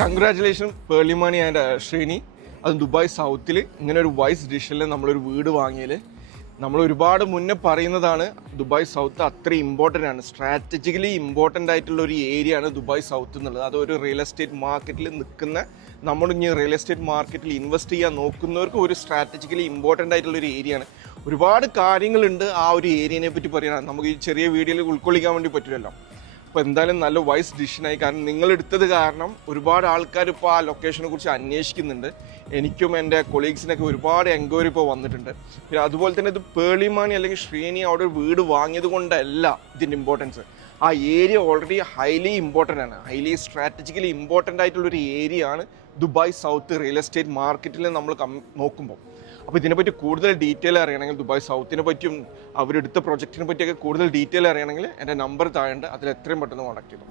Congratulation പേർലിമാണി and Sreeni. അത് Dubai സൗത്തിൽ ഇങ്ങനെ ഒരു വൈസ് ഡിഷിൽ നമ്മളൊരു വീട് വാങ്ങിയതിൽ നമ്മൾ ഒരുപാട് മുന്നേ പറയുന്നതാണ്. ദുബായ് സൗത്ത് അത്ര ഇമ്പോർട്ടൻ്റ് ആണ്, സ്ട്രാറ്റജിക്കലി ഇമ്പോർട്ടൻ്റ് ആയിട്ടുള്ള ഒരു ഏരിയ ആണ് ദുബായ് സൗത്ത് എന്നുള്ളത്. അതൊരു റിയൽ എസ്റ്റേറ്റ് മാർക്കറ്റിൽ നിൽക്കുന്ന നമ്മൾ ഇനി റിയൽ എസ്റ്റേറ്റ് മാർക്കറ്റിൽ ഇൻവെസ്റ്റ് ചെയ്യാൻ നോക്കുന്നവർക്ക് ഒരു സ്ട്രാറ്റജിക്കലി ഇമ്പോർട്ടൻ്റ് ആയിട്ടുള്ള ഒരു ഏരിയ ആണ്. ഒരുപാട് കാര്യങ്ങളുണ്ട് ആ ഒരു ഏരിയനെ പറ്റി പറയാൻ. നമുക്ക് ഈ ചെറിയ വീഡിയോയിൽ ഉൾക്കൊള്ളിക്കാൻ വേണ്ടി പറ്റില്ലല്ലോ. അപ്പോൾ എന്തായാലും നല്ല വൈസ് ഡിസിഷനായി. കാരണം നിങ്ങളെടുത്തത് കാരണം ഒരുപാട് ആൾക്കാർ ഇപ്പോൾ ആ ലൊക്കേഷനെ കുറിച്ച് അന്വേഷിക്കുന്നുണ്ട്. എനിക്കും എൻ്റെ കൊളീഗ്സിനൊക്കെ ഒരുപാട് എൻക്വയറി ഇപ്പോൾ വന്നിട്ടുണ്ട്. പിന്നെ അതുപോലെ തന്നെ ഇത് പേർലിമാണി അല്ലെങ്കിൽ ശ്രീനി അവിടെ ഒരു വീട് വാങ്ങിയത് കൊണ്ടല്ല ഇതിൻ്റെ ഇമ്പോർട്ടൻസ്. ആ ഏരിയ ഓൾറെഡി ഹൈലി ഇമ്പോർട്ടൻ്റ് ആണ്, ഹൈലി സ്ട്രാറ്റജിക്കലി ഇമ്പോർട്ടൻ്റ് ആയിട്ടുള്ളൊരു ഏരിയ ആണ് ദുബായ് സൗത്ത് റിയൽ എസ്റ്റേറ്റ് മാർക്കറ്റിൽ നമ്മൾ നോക്കുമ്പോൾ. അപ്പോൾ ഇതിനെപ്പറ്റി കൂടുതൽ ഡീറ്റെയിൽ അറിയണമെങ്കിൽ, ദുബായ് സൗത്തിനെ പറ്റിയും അവരെടുത്ത പ്രൊജക്റ്റിനെ പറ്റിയൊക്കെ കൂടുതൽ ഡീറ്റെയിൽ അറിയണമെങ്കിൽ എൻ്റെ നമ്പർ താഴെ ഉണ്ട്, അതിൽ എത്രയും പെട്ടെന്ന് കോൺടാക്ട് ചെയ്തു.